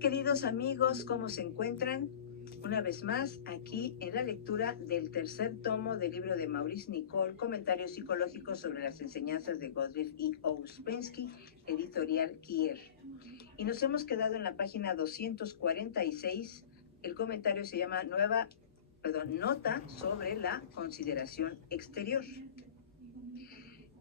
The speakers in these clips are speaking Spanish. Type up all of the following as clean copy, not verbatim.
queridos amigos? ¿Cómo se encuentran? Una vez más, aquí en la lectura del tercer tomo del libro de Maurice Nicoll, Comentarios psicológicos sobre las enseñanzas de Gottlieb y Ouspensky, editorial Kier. Y nos hemos quedado en la página 246. El comentario se llama Nota sobre la consideración exterior.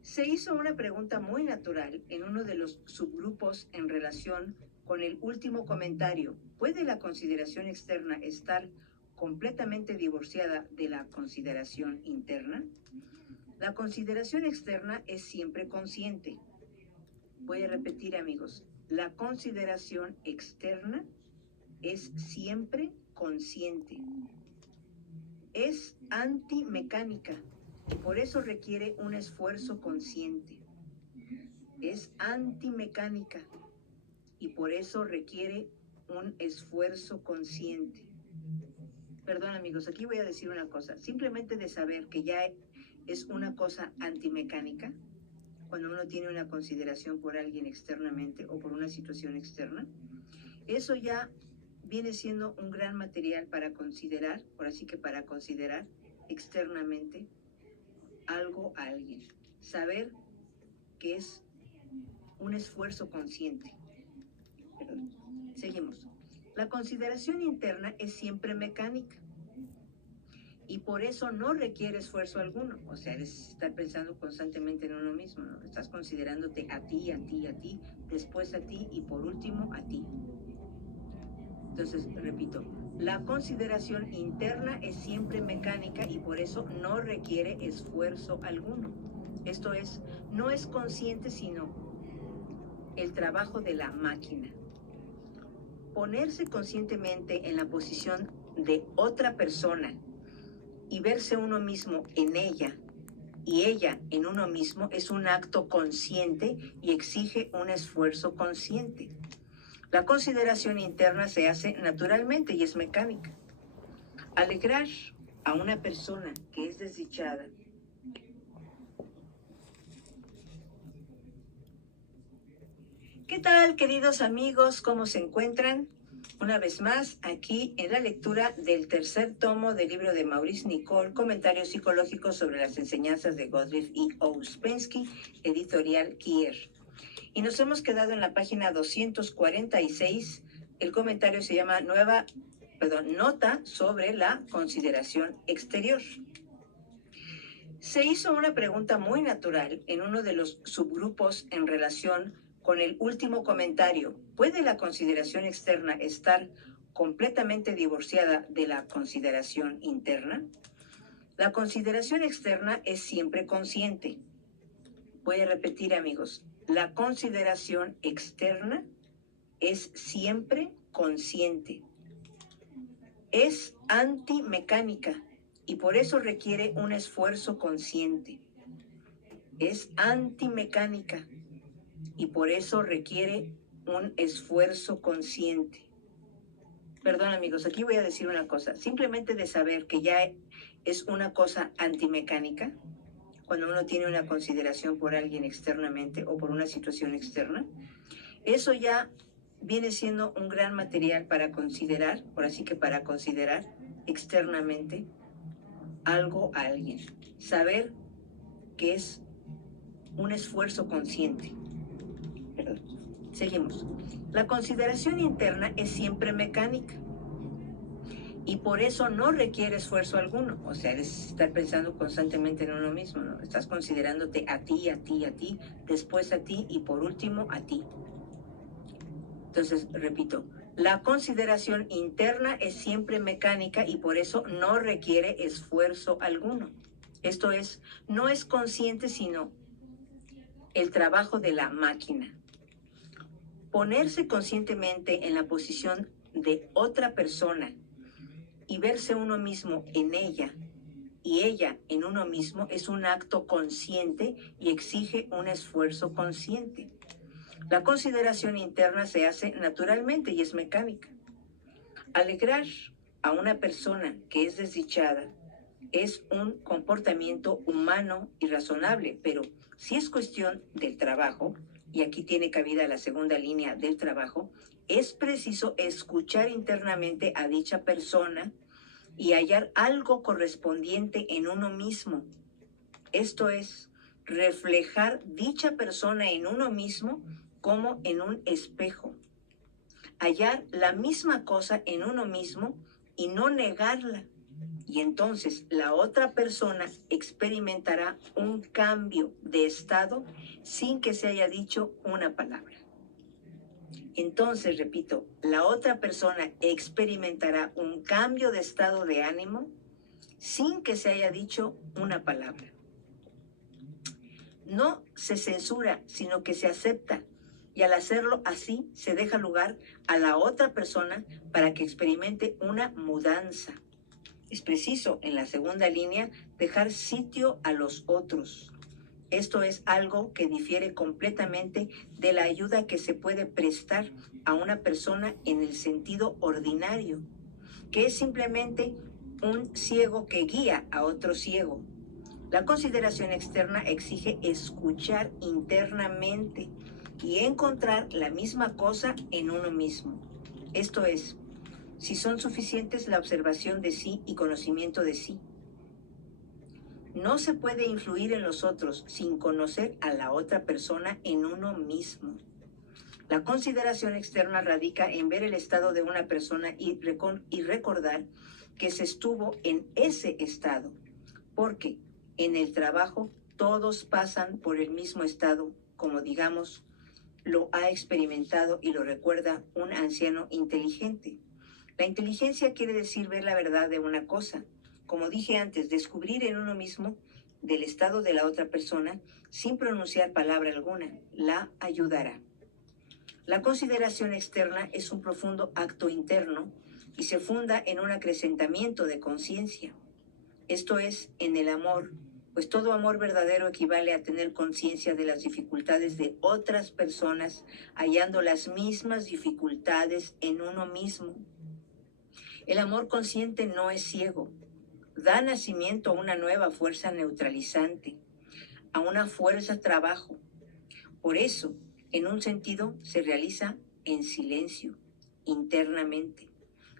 Se hizo una pregunta muy natural en uno de los subgrupos en relación con el último comentario. ¿Puede la consideración externa estar completamente divorciada de la consideración interna? La consideración externa es siempre consciente. Voy a repetir, amigos. La consideración externa es siempre consciente. Es antimecánica y por eso requiere un esfuerzo consciente. Es antimecánica y por eso requiere un esfuerzo consciente. Perdón, amigos, aquí voy a decir una cosa. Simplemente de saber que ya es una cosa antimecánica, cuando uno tiene una consideración por alguien externamente o por una situación externa, eso ya viene siendo un gran material para considerar, ahora sí que para considerar externamente algo a alguien. Saber que es un esfuerzo consciente. Seguimos. La consideración interna es siempre mecánica y por eso no requiere esfuerzo alguno. O sea, es estar pensando constantemente en uno mismo, ¿no? Estás considerándote a ti, después a ti y por último a ti. Entonces, repito, la consideración interna es siempre mecánica y por eso no requiere esfuerzo alguno. Esto es, no es consciente sino el trabajo de la máquina. Ponerse conscientemente en la posición de otra persona y verse uno mismo en ella y ella en uno mismo es un acto consciente y exige un esfuerzo consciente. La consideración interna se hace naturalmente y es mecánica. Alegrar a una persona que es desdichada ¿Qué tal, queridos amigos? ¿Cómo se encuentran? Una vez más, aquí en la lectura del tercer tomo del libro de Maurice Nicoll, Comentarios psicológicos sobre las enseñanzas de Gottlieb y Ouspensky, editorial Kier. Y nos hemos quedado en la página 246. El comentario se llama Nota sobre la consideración exterior. Se hizo una pregunta muy natural en uno de los subgrupos en relación con el último comentario. ¿Puede la consideración externa estar completamente divorciada de la consideración interna? La consideración externa es siempre consciente. Voy a repetir, amigos. La consideración externa es siempre consciente. Es antimecánica y por eso requiere un esfuerzo consciente. Es antimecánica y por eso requiere un esfuerzo consciente. Perdón, amigos, aquí voy a decir una cosa. Simplemente de saber que ya es una cosa antimecánica, cuando uno tiene una consideración por alguien externamente o por una situación externa, eso ya viene siendo un gran material para considerar, ahora sí que para considerar externamente algo a alguien. Saber que es un esfuerzo consciente. Perdón. Seguimos. La consideración interna es siempre mecánica y por eso no requiere esfuerzo alguno. O sea, es estar pensando constantemente en uno mismo, ¿no? Estás considerándote a ti, después a ti y por último a ti. Entonces, repito, la consideración interna es siempre mecánica y por eso no requiere esfuerzo alguno. Esto es, no es consciente sino el trabajo de la máquina. Ponerse conscientemente en la posición de otra persona y verse uno mismo en ella y ella en uno mismo es un acto consciente y exige un esfuerzo consciente. La consideración interna se hace naturalmente y es mecánica. Alegrar a una persona que es desdichada es un comportamiento humano y razonable, pero si es cuestión del trabajo, y aquí tiene cabida la segunda línea del trabajo, es preciso escuchar internamente a dicha persona y hallar algo correspondiente en uno mismo. Esto es, reflejar dicha persona en uno mismo como en un espejo. Hallar la misma cosa en uno mismo y no negarla. Y entonces la otra persona experimentará un cambio de estado sin que se haya dicho una palabra. Entonces, repito, la otra persona experimentará un cambio de estado de ánimo sin que se haya dicho una palabra. No se censura, sino que se acepta. Y al hacerlo así, se deja lugar a la otra persona para que experimente una mudanza. Es preciso, en la segunda línea, dejar sitio a los otros. Esto es algo que difiere completamente de la ayuda que se puede prestar a una persona en el sentido ordinario, que es simplemente un ciego que guía a otro ciego. La consideración externa exige escuchar internamente y encontrar la misma cosa en uno mismo. Esto es, si son suficientes la observación de sí y conocimiento de sí. No se puede influir en los otros sin conocer a la otra persona en uno mismo. La consideración externa radica en ver el estado de una persona y recordar que se estuvo en ese estado, porque en el trabajo todos pasan por el mismo estado, como digamos, lo ha experimentado y lo recuerda un anciano inteligente. La inteligencia quiere decir ver la verdad de una cosa. Como dije antes, descubrir en uno mismo del estado de la otra persona sin pronunciar palabra alguna, la ayudará. La consideración externa es un profundo acto interno y se funda en un acrecentamiento de conciencia. Esto es, en el amor, pues todo amor verdadero equivale a tener conciencia de las dificultades de otras personas, hallando las mismas dificultades en uno mismo. El amor consciente no es ciego, da nacimiento a una nueva fuerza neutralizante, a una fuerza trabajo. Por eso, en un sentido, se realiza en silencio, internamente.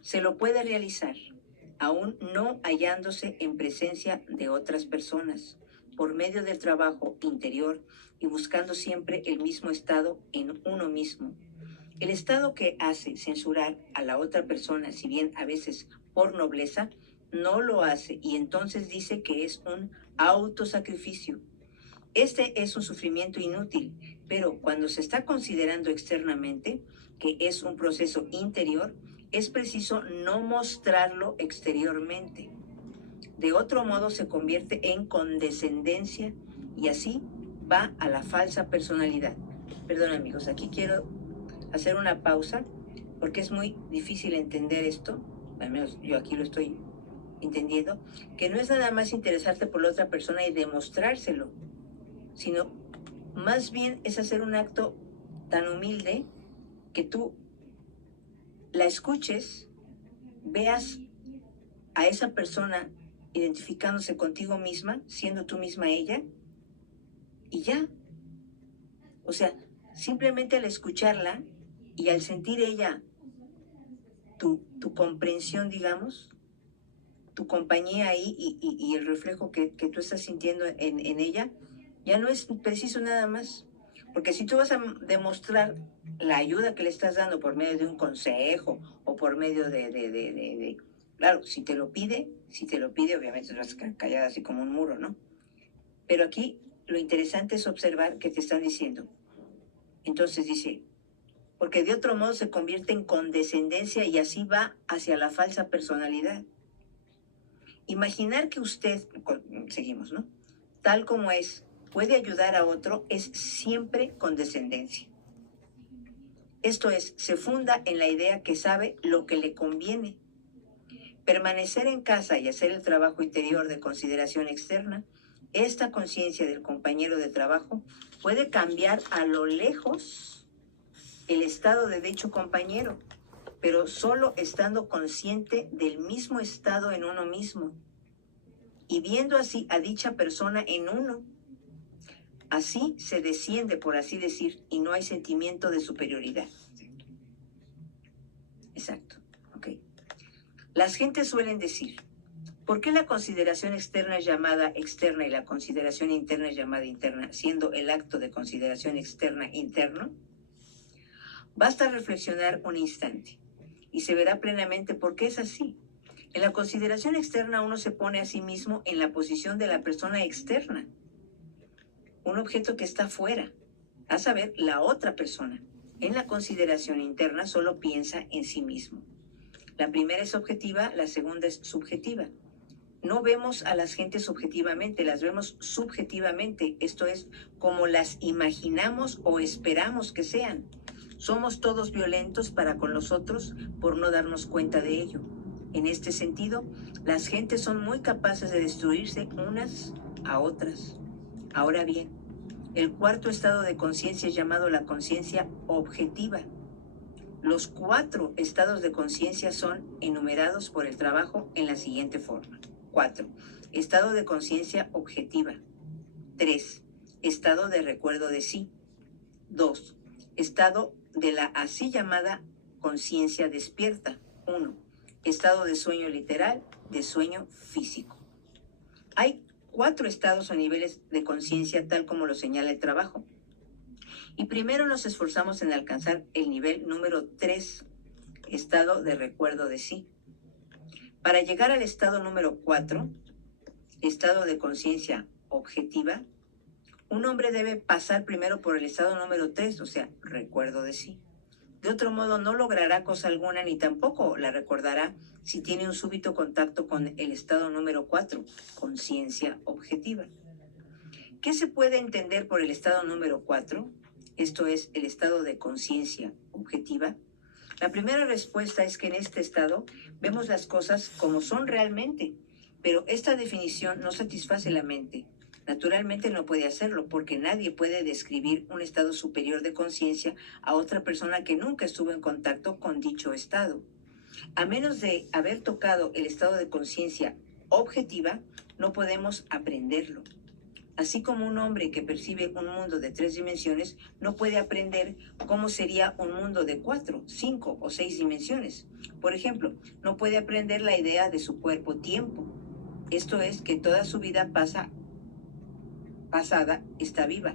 Se lo puede realizar, aún no hallándose en presencia de otras personas, por medio del trabajo interior y buscando siempre el mismo estado en uno mismo. El estado que hace censurar a la otra persona, si bien a veces por nobleza, no lo hace y entonces dice que es un autosacrificio. Este es un sufrimiento inútil, pero cuando se está considerando externamente, que es un proceso interior, es preciso no mostrarlo exteriormente. De otro modo se convierte en condescendencia y así va a la falsa personalidad. Perdón amigos, aquí quiero hacer una pausa porque es muy difícil entender esto, al menos yo aquí lo estoy entendiendo, que no es nada más interesarte por la otra persona y demostrárselo, sino más bien es hacer un acto tan humilde que tú la escuches, veas a esa persona identificándose contigo misma, siendo tú misma ella, y ya. O sea, simplemente al escucharla y al sentir ella tu comprensión, digamos, tu compañía ahí y el reflejo que tú estás sintiendo en ella, ya no es preciso nada más. Porque si tú vas a demostrar la ayuda que le estás dando por medio de un consejo o por medio claro, si te lo pide, obviamente vas callada así como un muro, ¿no? Pero aquí lo interesante es observar que te están diciendo. Entonces dice, porque de otro modo se convierte en condescendencia y así va hacia la falsa personalidad. Imaginar que usted, seguimos, ¿no? Tal como es, puede ayudar a otro es siempre condescendencia. Esto es, se funda en la idea que sabe lo que le conviene. Permanecer en casa y hacer el trabajo interior de consideración externa, esta conciencia del compañero de trabajo puede cambiar a lo lejos el estado de dicho compañero, pero solo estando consciente del mismo estado en uno mismo y viendo así a dicha persona en uno. Así se desciende, por así decir, y no hay sentimiento de superioridad. Exacto. Ok. Las gentes suelen decir, ¿por qué la consideración externa es llamada externa y la consideración interna es llamada interna, siendo el acto de consideración externa interno? Basta reflexionar un instante y se verá plenamente por qué es así. En la consideración externa uno se pone a sí mismo en la posición de la persona externa, un objeto que está fuera, a saber, la otra persona. En la consideración interna solo piensa en sí mismo. La primera es objetiva, la segunda es subjetiva. No vemos a las gentes objetivamente, las vemos subjetivamente, esto es, como las imaginamos o esperamos que sean. Somos todos violentos para con los otros por no darnos cuenta de ello. En este sentido, las gentes son muy capaces de destruirse unas a otras. Ahora bien, el cuarto estado de conciencia es llamado la conciencia objetiva. Los 4 estados de conciencia son enumerados por el trabajo en la siguiente forma. 4. Estado de conciencia objetiva. 3. Estado de recuerdo de sí. 2. Estado de la así llamada conciencia despierta. 1. Estado de sueño literal, de sueño físico. Hay 4 estados o niveles de conciencia tal como lo señala el trabajo. Y primero nos esforzamos en alcanzar el nivel número 3, estado de recuerdo de sí. Para llegar al estado número 4, estado de conciencia objetiva, un hombre debe pasar primero por el estado número 3, o sea, recuerdo de sí. De otro modo, no logrará cosa alguna ni tampoco la recordará si tiene un súbito contacto con el estado número 4, conciencia objetiva. ¿Qué se puede entender por el estado número 4? Esto es, el estado de conciencia objetiva. La primera respuesta es que en este estado vemos las cosas como son realmente, pero esta definición no satisface la mente. Naturalmente no puede hacerlo porque nadie puede describir un estado superior de conciencia a otra persona que nunca estuvo en contacto con dicho estado. A menos de haber tocado el estado de conciencia objetiva, no podemos aprenderlo. Así como un hombre que percibe un mundo de 3 dimensiones no puede aprender cómo sería un mundo de 4, 5 o 6 dimensiones. Por ejemplo, no puede aprender la idea de su cuerpo-tiempo. Esto es, que toda su vida pasada está viva.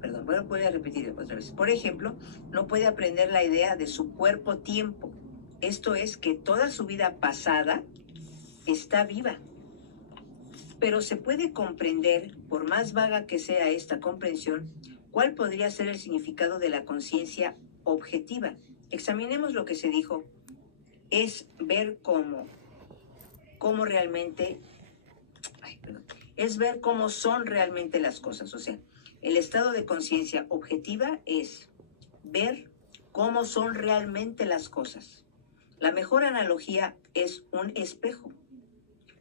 Perdón, voy a repetir otra vez. Por ejemplo, no puede aprender la idea de su cuerpo-tiempo. Esto es, que toda su vida pasada está viva. Pero se puede comprender, por más vaga que sea esta comprensión, cuál podría ser el significado de la conciencia objetiva. Examinemos lo que se dijo. Es ver cómo realmente, es ver cómo son realmente las cosas. O sea, el estado de conciencia objetiva es ver cómo son realmente las cosas. La mejor analogía es un espejo.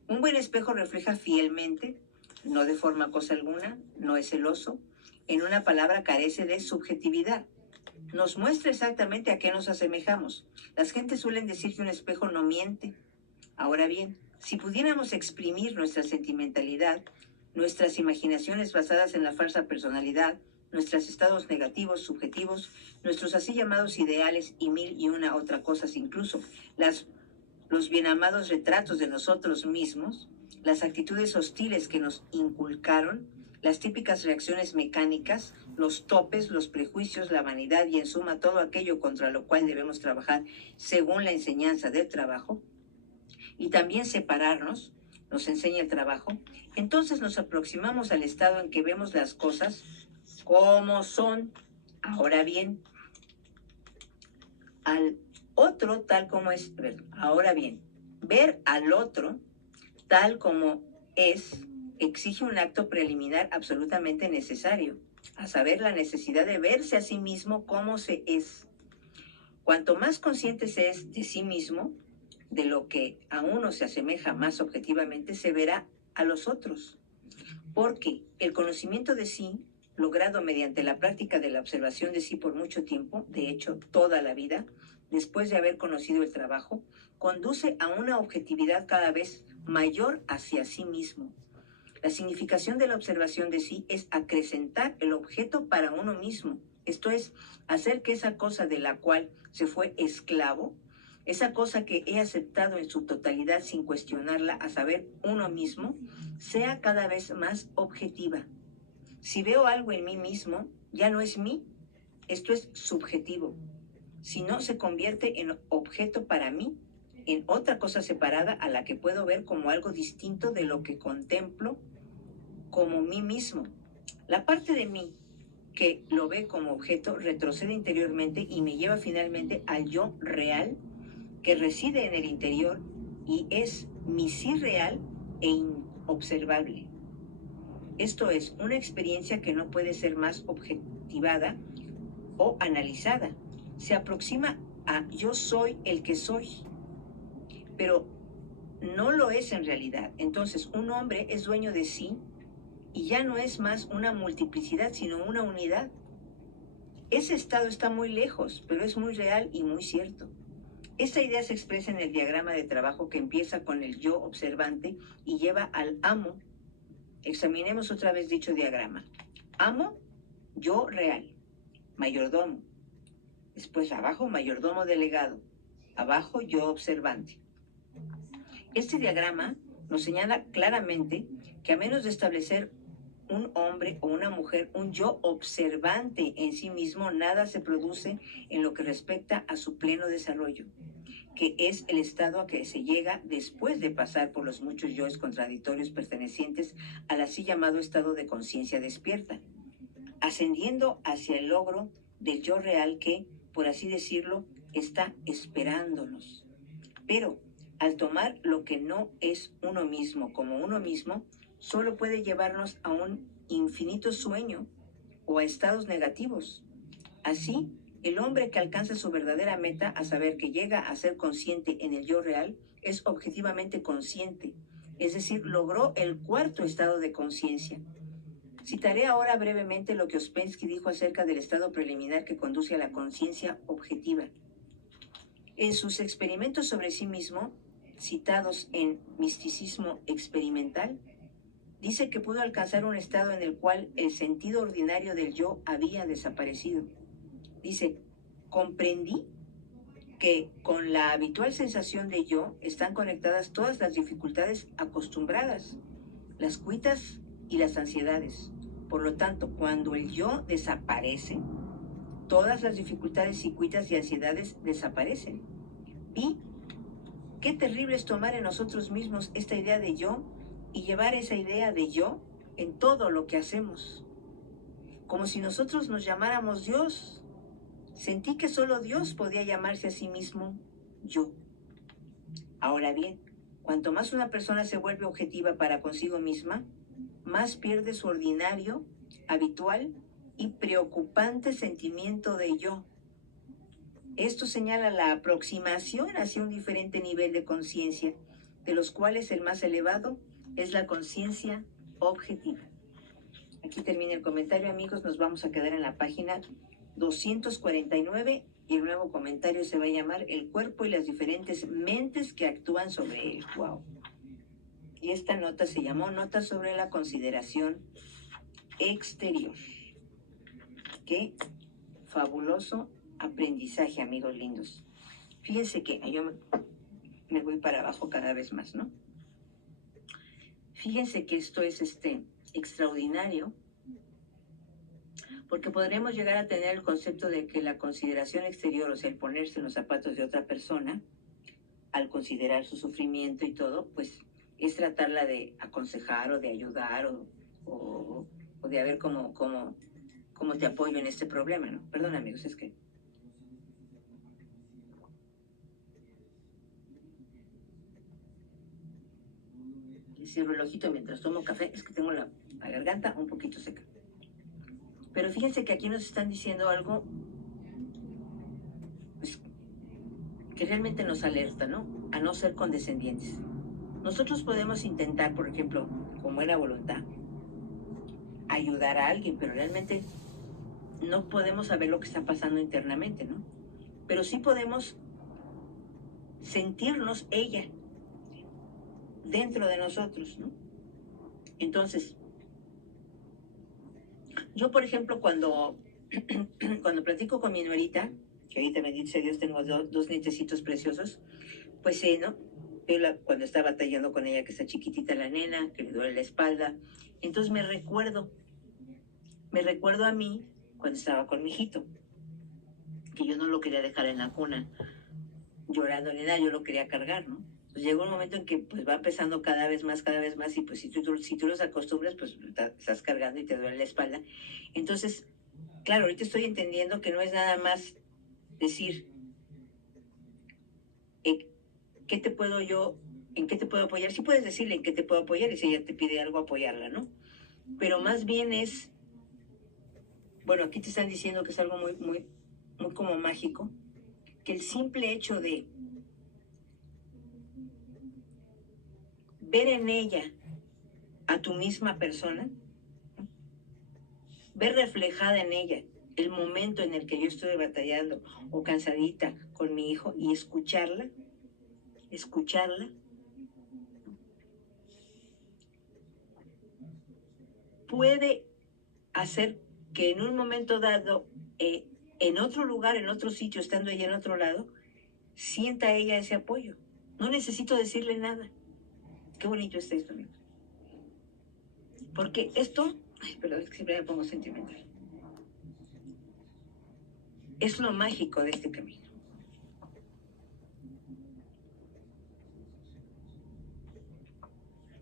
Un buen espejo refleja fielmente, no deforma cosa alguna, no es celoso, en una palabra carece de subjetividad. Nos muestra exactamente a qué nos asemejamos. Las gentes suelen decir que un espejo no miente. Ahora bien, si pudiéramos exprimir nuestra sentimentalidad, nuestras imaginaciones basadas en la falsa personalidad, nuestros estados negativos, subjetivos, nuestros así llamados ideales y 1001 otras cosas, incluso los bien amados retratos de nosotros mismos, las actitudes hostiles que nos inculcaron, las típicas reacciones mecánicas, los topes, los prejuicios, la vanidad y en suma todo aquello contra lo cual debemos trabajar según la enseñanza del trabajo, y también separarnos, nos enseña el trabajo, entonces nos aproximamos al estado en que vemos las cosas como son. Ahora bien, al otro tal como es. Ahora bien, ver al otro tal como es exige un acto preliminar absolutamente necesario, a saber, la necesidad de verse a sí mismo como se es. Cuanto más consciente se es de sí mismo, de lo que a uno se asemeja más objetivamente, se verá a los otros. Porque el conocimiento de sí, logrado mediante la práctica de la observación de sí por mucho tiempo, de hecho toda la vida, después de haber conocido el trabajo, conduce a una objetividad cada vez mayor hacia sí mismo. La significación de la observación de sí es acrecentar el objeto para uno mismo, esto es, hacer que esa cosa de la cual se fue esclavo esa cosa que he aceptado en su totalidad sin cuestionarla, a saber, uno mismo, sea cada vez más objetiva. Si veo algo en mí mismo, ya no es mí, esto es subjetivo. Si no, se convierte en objeto para mí, en otra cosa separada a la que puedo ver como algo distinto de lo que contemplo como mí mismo. La parte de mí que lo ve como objeto retrocede interiormente y me lleva finalmente al yo real que reside en el interior y es mi sí real e inobservable. Esto es una experiencia que no puede ser más objetivada o analizada. Se aproxima a yo soy el que soy, pero no lo es en realidad. Entonces, un hombre es dueño de sí y ya no es más una multiplicidad, sino una unidad. Ese estado está muy lejos, pero es muy real y muy cierto. Esta idea se expresa en el diagrama de trabajo que empieza con el yo observante y lleva al amo. Examinemos otra vez dicho diagrama. Amo, yo real, mayordomo. Después abajo, mayordomo delegado. Abajo, yo observante. Este diagrama nos señala claramente que a menos de establecer un hombre o una mujer, un yo observante en sí mismo, nada se produce en lo que respecta a su pleno desarrollo, que es el estado a que se llega después de pasar por los muchos yoes contradictorios pertenecientes al así llamado estado de conciencia despierta, ascendiendo hacia el logro del yo real que, por así decirlo, está esperándonos. Pero al tomar lo que no es uno mismo como uno mismo, solo puede llevarnos a un infinito sueño o a estados negativos. Así, el hombre que alcanza su verdadera meta, a saber que llega a ser consciente en el yo real, es objetivamente consciente, es decir, logró el cuarto estado de conciencia. Citaré ahora brevemente lo que Ouspensky dijo acerca del estado preliminar que conduce a la conciencia objetiva. En sus experimentos sobre sí mismo, citados en Misticismo Experimental, dice que pudo alcanzar un estado en el cual el sentido ordinario del yo había desaparecido. Dice, comprendí que con la habitual sensación de yo están conectadas todas las dificultades acostumbradas, las cuitas y las ansiedades. Por lo tanto, cuando el yo desaparece, todas las dificultades y cuitas y ansiedades desaparecen. Y qué terrible es tomar en nosotros mismos esta idea de yo y llevar esa idea de yo en todo lo que hacemos. Como si nosotros nos llamáramos Dios. Sentí que solo Dios podía llamarse a sí mismo yo. Ahora bien, cuanto más una persona se vuelve objetiva para consigo misma, más pierde su ordinario, habitual y preocupante sentimiento de yo. Esto señala la aproximación hacia un diferente nivel de conciencia, de los cuales el más elevado es la conciencia objetiva. Aquí termina el comentario, amigos. Nos vamos a quedar en la página 249 y el nuevo comentario se va a llamar El cuerpo y las diferentes mentes que actúan sobre él. Wow. Y esta nota se llamó Nota sobre la consideración exterior. Qué fabuloso aprendizaje, amigos lindos. Fíjense que yo me voy para abajo cada vez más, ¿no? Fíjense que esto es extraordinario, porque podremos llegar a tener el concepto de que la consideración exterior, o sea, el ponerse en los zapatos de otra persona, al considerar su sufrimiento y todo, pues es tratarla de aconsejar o de ayudar o de a ver cómo te apoyo en este problema, ¿no? Perdón, amigos, es que... Cierro el ojito mientras tomo café, es que tengo la garganta un poquito seca. Pero fíjense que aquí nos están diciendo algo pues, que realmente nos alerta, ¿no? A no ser condescendientes. Nosotros podemos intentar, por ejemplo, con buena voluntad, ayudar a alguien, pero realmente no podemos saber lo que está pasando internamente, ¿no? Pero sí podemos sentirnos ella dentro de nosotros, ¿no? Entonces, yo, por ejemplo, cuando platico con mi nuerita, que ahorita, bendito sea Dios, tengo dos nietecitos preciosos, pues ¿no? Cuando está batallando con ella, que está chiquitita la nena, que le duele la espalda, entonces me recuerdo a mí cuando estaba con mi hijito, que yo no lo quería dejar en la cuna llorando ni nada, yo lo quería cargar, ¿no? Pues llegó un momento en que pues va pesando cada vez más, y pues si tú los acostumbras, pues estás cargando y te duele la espalda. Entonces, claro, ahorita estoy entendiendo que no es nada más decir, ¿qué te puedo yo, en qué te puedo apoyar? Sí puedes decirle en qué te puedo apoyar y si ella te pide algo, apoyarla, ¿no? Pero más bien es, bueno, aquí te están diciendo que es algo muy, muy, muy como mágico, que el simple hecho de ver en ella a tu misma persona, ver reflejada en ella el momento en el que yo estuve batallando o cansadita con mi hijo y escucharla, puede hacer que en un momento dado, en otro lugar, en otro sitio, estando ella en otro lado, sienta ella ese apoyo. No necesito decirle nada. Qué bonito está esto, amigos. Porque esto, ay, perdón, es que siempre me pongo sentimental. Es lo mágico de este camino.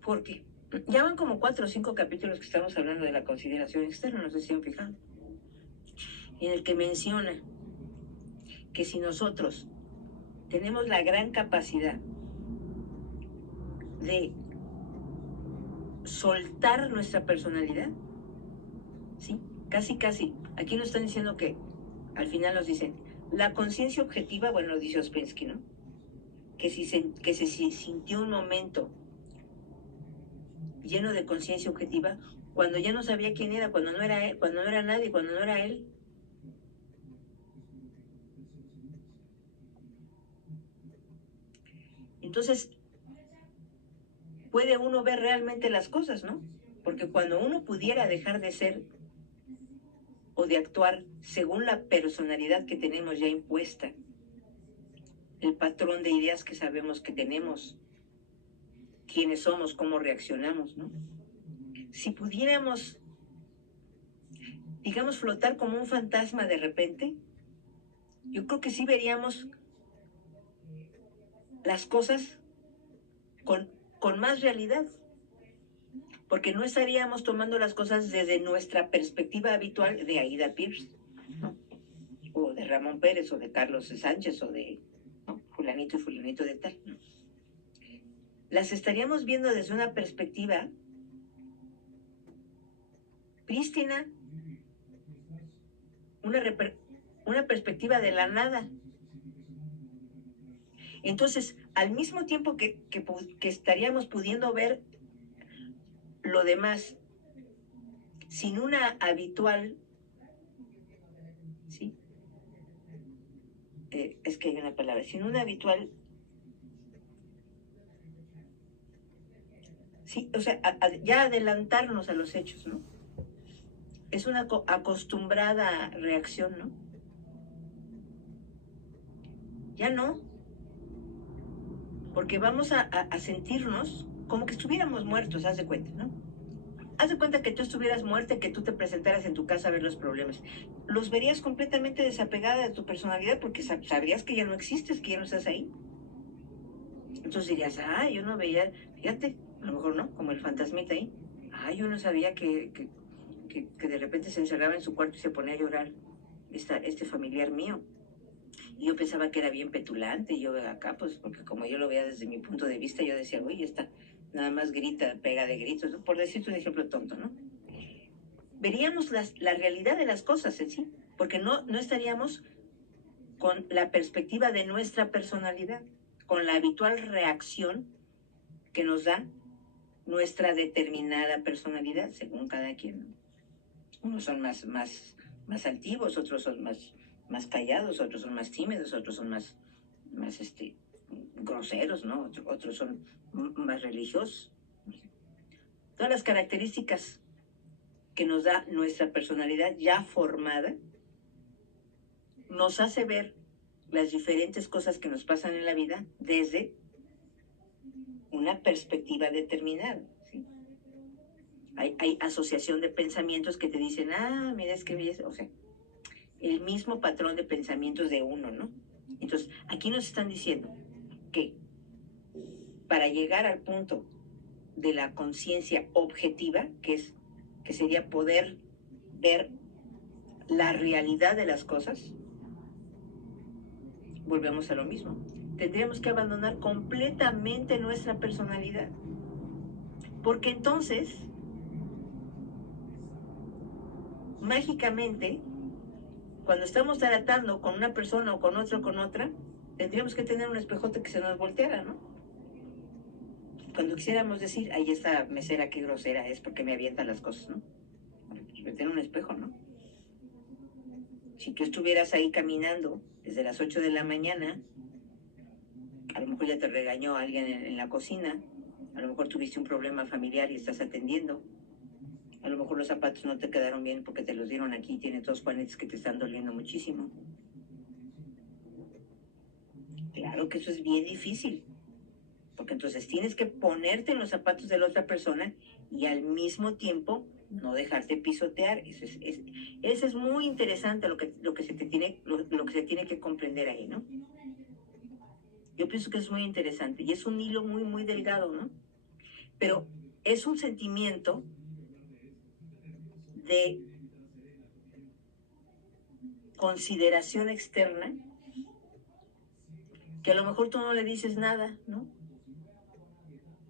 Porque ya van como 4 o 5 capítulos que estamos hablando de la consideración externa, no sé si se han fijado, en el que menciona que si nosotros tenemos la gran capacidad de soltar nuestra personalidad, ¿sí? Casi, casi. Aquí nos están diciendo que, al final nos dicen, la conciencia objetiva, bueno, lo dice Ouspensky, ¿no? Que si se sintió un momento lleno de conciencia objetiva, cuando ya no sabía quién era, cuando no era él, cuando no era nadie, cuando no era él. Entonces, puede uno ver realmente las cosas, ¿no? Porque cuando uno pudiera dejar de ser o de actuar según la personalidad que tenemos ya impuesta, el patrón de ideas que sabemos que tenemos, quiénes somos, cómo reaccionamos, ¿no? Si pudiéramos, digamos, flotar como un fantasma de repente, yo creo que sí veríamos las cosas con más realidad, porque no estaríamos tomando las cosas desde nuestra perspectiva habitual de Aida Pierce, ¿no? O de Ramón Pérez, o de Carlos Sánchez, o de, ¿no?, fulanito y fulanito de tal, ¿no? Las estaríamos viendo desde una perspectiva prístina, una perspectiva de la nada. Entonces, al mismo tiempo que estaríamos pudiendo ver lo demás sin una habitual, ¿sí? Es que hay una palabra, sin una habitual, sí, o sea, ya adelantarnos a los hechos, ¿no? Es una acostumbrada reacción, ¿no? Ya no, porque vamos a sentirnos como que estuviéramos muertos, haz de cuenta, ¿no? Haz de cuenta que tú estuvieras muerta y que tú te presentaras en tu casa a ver los problemas. Los verías completamente desapegada de tu personalidad porque sabrías que ya no existes, que ya no estás ahí. Entonces dirías, yo no veía, fíjate, a lo mejor no, como el fantasmita ahí. Yo no sabía que de repente se encerraba en su cuarto y se ponía a llorar este familiar mío. Y yo pensaba que era bien petulante, y yo acá, pues, porque como yo lo veía desde mi punto de vista, yo decía, oye, esta nada más grita, pega de gritos, ¿no? Por decirte un ejemplo tonto, ¿no? Veríamos la realidad de las cosas en sí, porque no estaríamos con la perspectiva de nuestra personalidad, con la habitual reacción que nos da nuestra determinada personalidad, según cada quien. Unos son más altivos, otros son más callados, otros son más tímidos, otros son más groseros, ¿no? Otros son más religiosos. Todas las características que nos da nuestra personalidad ya formada nos hace ver las diferentes cosas que nos pasan en la vida desde una perspectiva determinada, ¿sí? Hay asociación de pensamientos que te dicen, ah, mira, es que ves, o sea, el mismo patrón de pensamientos de uno, ¿no? Entonces, aquí nos están diciendo que para llegar al punto de la conciencia objetiva, que sería poder ver la realidad de las cosas, volvemos a lo mismo. Tendríamos que abandonar completamente nuestra personalidad. Porque entonces, mágicamente, cuando estamos tratando con una persona o con otra, tendríamos que tener un espejote que se nos volteara, ¿no? Cuando quisiéramos decir, ahí esta mesera qué grosera es porque me avienta las cosas, ¿no? Pues tener un espejo, ¿no? Si tú estuvieras ahí caminando desde las 8 de la mañana, a lo mejor ya te regañó alguien en la cocina, a lo mejor tuviste un problema familiar y estás atendiendo, a lo mejor los zapatos no te quedaron bien porque te los dieron aquí y tienes dos juanetes que te están doliendo muchísimo. Claro que eso es bien difícil, porque entonces tienes que ponerte en los zapatos de la otra persona y al mismo tiempo no dejarte pisotear. Eso es muy interesante lo que se tiene que comprender ahí, ¿no? Yo pienso que es muy interesante y es un hilo muy, muy delgado, ¿no? Pero es un sentimiento de consideración externa que a lo mejor tú no le dices nada, ¿no?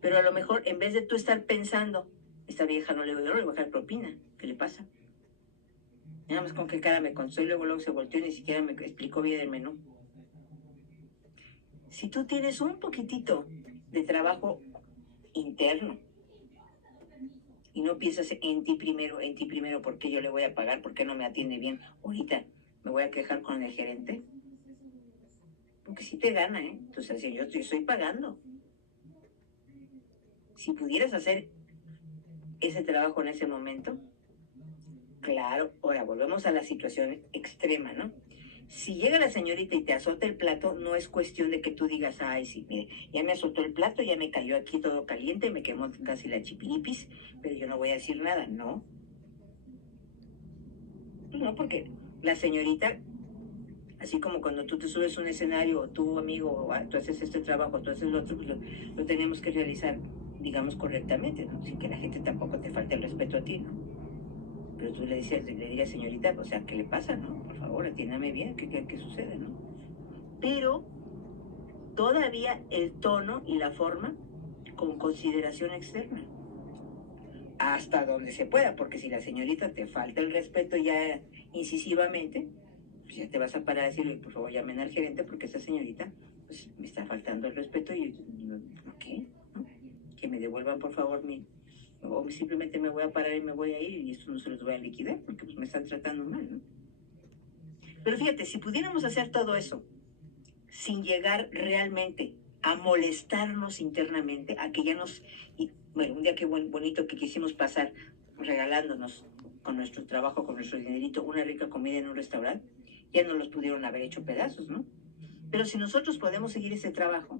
Pero a lo mejor en vez de tú estar pensando, esta vieja no le voy a bajar propina, ¿qué le pasa? Nada más con qué cara me contestó y luego se volteó y ni siquiera me explicó bien el menú. Si tú tienes un poquitito de trabajo interno y no piensas en ti primero, ¿por qué yo le voy a pagar? ¿Por qué no me atiende bien? Ahorita me voy a quejar con el gerente. Porque sí te gana, ¿eh? Entonces, yo estoy pagando. Si pudieras hacer ese trabajo en ese momento, claro, ahora volvemos a la situación extrema, ¿no? Si llega la señorita y te azota el plato, no es cuestión de que tú digas, ay, sí, mire, ya me azotó el plato, ya me cayó aquí todo caliente, me quemó casi la chipilipis, pero yo no voy a decir nada, ¿no? Pues no, porque la señorita, así como cuando tú te subes a un escenario, o tu amigo, o tú haces este trabajo, tú haces lo otro, pues lo tenemos que realizar, digamos, correctamente, ¿no? Sin que la gente tampoco te falte el respeto a ti, ¿no? Pero tú le dirías, señorita, o sea, ¿qué le pasa, no? Por favor, atiéndame bien, ¿qué sucede, no? Pero todavía el tono y la forma con consideración externa. Hasta donde se pueda, porque si la señorita te falta el respeto ya incisivamente, pues ya te vas a parar a decirle, por favor, llamen al gerente porque esa señorita pues, me está faltando el respeto y ¿por qué? ¿No? Que me devuelvan, por favor, o simplemente me voy a parar y me voy a ir y esto no se los voy a liquidar porque pues, me están tratando mal, ¿no? Pero fíjate, si pudiéramos hacer todo eso sin llegar realmente a molestarnos internamente, a que ya bueno, un día qué bonito que quisimos pasar regalándonos con nuestro trabajo, con nuestro dinerito, una rica comida en un restaurante, ya no los pudieron haber hecho pedazos, ¿no? Pero si nosotros podemos seguir ese trabajo,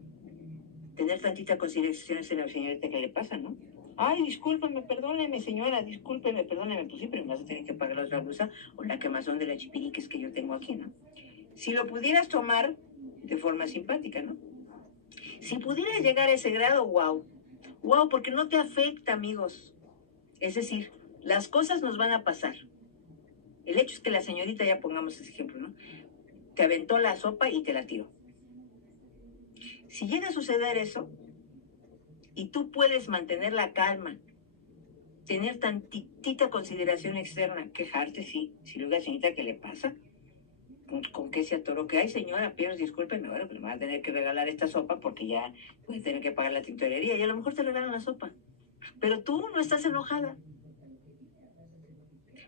tener tantita consideración en la señorita que le pasa, ¿no? Ay, discúlpeme, perdóneme, señora, discúlpeme, perdóneme, pues sí, pero me vas a tener que pagar la otra blusa o la quemazón de la chipiriques que yo tengo aquí, ¿no? Si lo pudieras tomar de forma simpática, ¿no? Si pudieras llegar a ese grado, wow, wow, porque no te afecta, amigos. Es decir, las cosas nos van a pasar. El hecho es que la señorita, ya pongamos ese ejemplo, ¿no? Te aventó la sopa y te la tiró. Si llega a suceder eso, y tú puedes mantener la calma, tener tantitita consideración externa, quejarte, sí. Si luego la señorita, ¿qué le pasa? ¿Con qué se atoró? Que, ay, señora, Pierre, discúlpeme, bueno, pues me van a tener que regalar esta sopa porque ya voy a tener que pagar la tintorería y a lo mejor te regalan la sopa. Pero tú no estás enojada.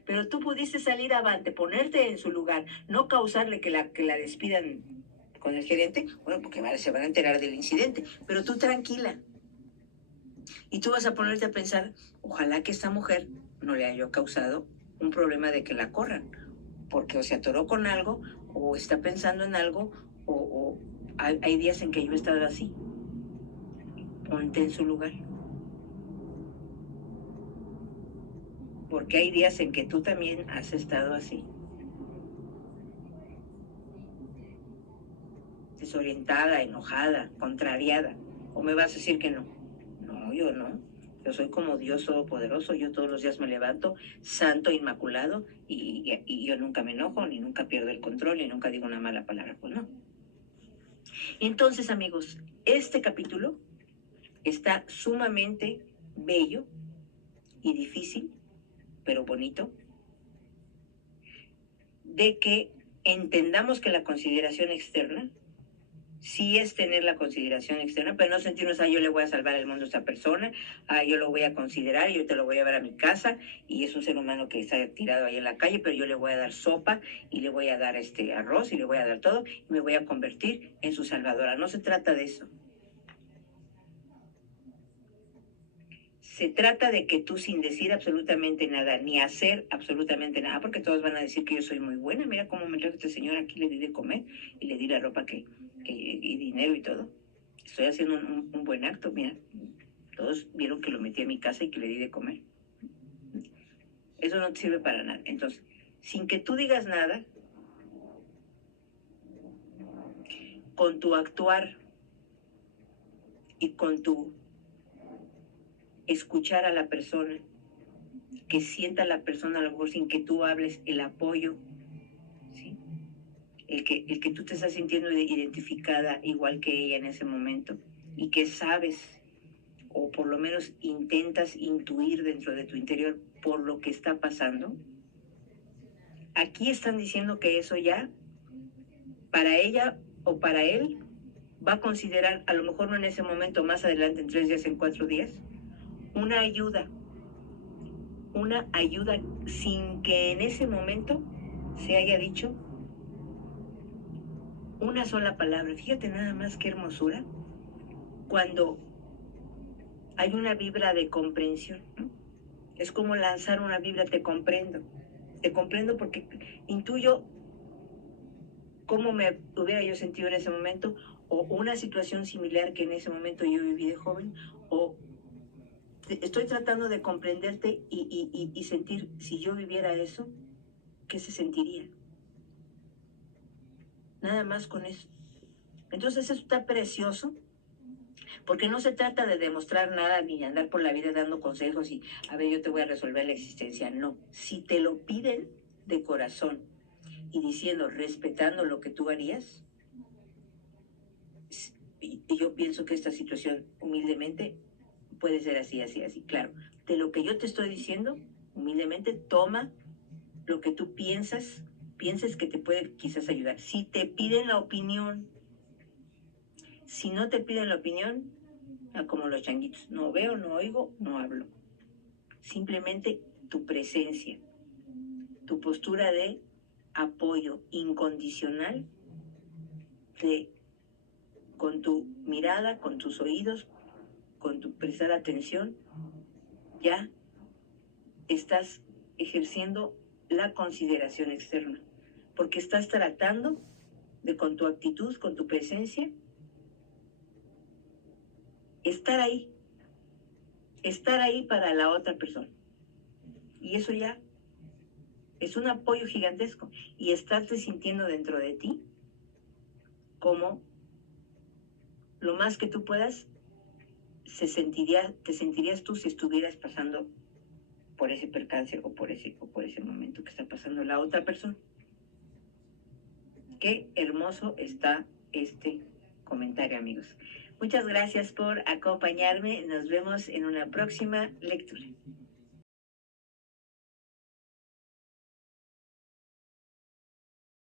Pero tú pudiste salir avante, ponerte en su lugar, no causarle que la despidan con el gerente, bueno, porque se van a enterar del incidente, pero tú tranquila. Y tú vas a ponerte a pensar, ojalá que esta mujer no le haya causado un problema de que la corran, porque o se atoró con algo, o está pensando en algo, o hay días en que yo he estado así. Ponte en su lugar. Porque hay días en que tú también has estado así. Desorientada, enojada, contrariada. ¿O me vas a decir que no? No, yo no. Yo soy como Dios Todopoderoso. Yo todos los días me levanto santo, inmaculado, y yo nunca me enojo, ni nunca pierdo el control, ni nunca digo una mala palabra. Pues no. Entonces, amigos, este capítulo está sumamente bello y difícil, pero bonito, de que entendamos que la consideración externa sí es tener la consideración externa, pero no sentirnos, yo le voy a salvar el mundo a esta persona, yo lo voy a considerar, yo te lo voy a llevar a mi casa, y es un ser humano que está tirado ahí en la calle, pero yo le voy a dar sopa, y le voy a dar arroz, y le voy a dar todo, y me voy a convertir en su salvadora. No se trata de eso. Se trata de que tú, sin decir absolutamente nada, ni hacer absolutamente nada, porque todos van a decir que yo soy muy buena, mira cómo me trajo este señor aquí, le di de comer, y le di la ropa y dinero y todo. Estoy haciendo un buen acto, mira. Todos vieron que lo metí a mi casa y que le di de comer. Eso no te sirve para nada. Entonces, sin que tú digas nada, con tu actuar y con tu escuchar a la persona, que sienta la persona, a lo mejor sin que tú hables, el apoyo, ¿sí? El que tú te estás sintiendo identificada igual que ella en ese momento, y que sabes, o por lo menos intentas intuir dentro de tu interior por lo que está pasando. Aquí están diciendo que eso ya, para ella o para él, va a considerar, a lo mejor no en ese momento, más adelante, en 3 días, en 4 días, una ayuda sin que en ese momento se haya dicho una sola palabra. Fíjate nada más qué hermosura cuando hay una vibra de comprensión, ¿no? Es como lanzar una vibra, te comprendo porque intuyo cómo me hubiera yo sentido en ese momento, o una situación similar que en ese momento yo viví de joven, o estoy tratando de comprenderte y sentir, si yo viviera eso, ¿qué se sentiría? Nada más con eso. Entonces eso está precioso, porque no se trata de demostrar nada ni de andar por la vida dando consejos y, a ver, yo te voy a resolver la existencia. No, si te lo piden de corazón y diciendo, respetando lo que tú harías, y yo pienso que esta situación, humildemente, puede ser así, así, así. Claro, de lo que yo te estoy diciendo, humildemente, toma lo que tú pienses que te puede quizás ayudar. Si te piden la opinión, si no te piden la opinión, como los changuitos, no veo, no oigo, no hablo. Simplemente tu presencia, tu postura de apoyo incondicional, con tu mirada, con tus oídos, con tu prestar atención, ya estás ejerciendo la consideración externa, porque estás tratando de, con tu actitud, con tu presencia, estar ahí para la otra persona. Y eso ya es un apoyo gigantesco, y estarte sintiendo dentro de ti como lo más que tú puedas te sentirías tú si estuvieras pasando por ese percance o por ese momento que está pasando la otra persona. Qué hermoso está este comentario, amigos. Muchas gracias por acompañarme. Nos vemos en una próxima lectura.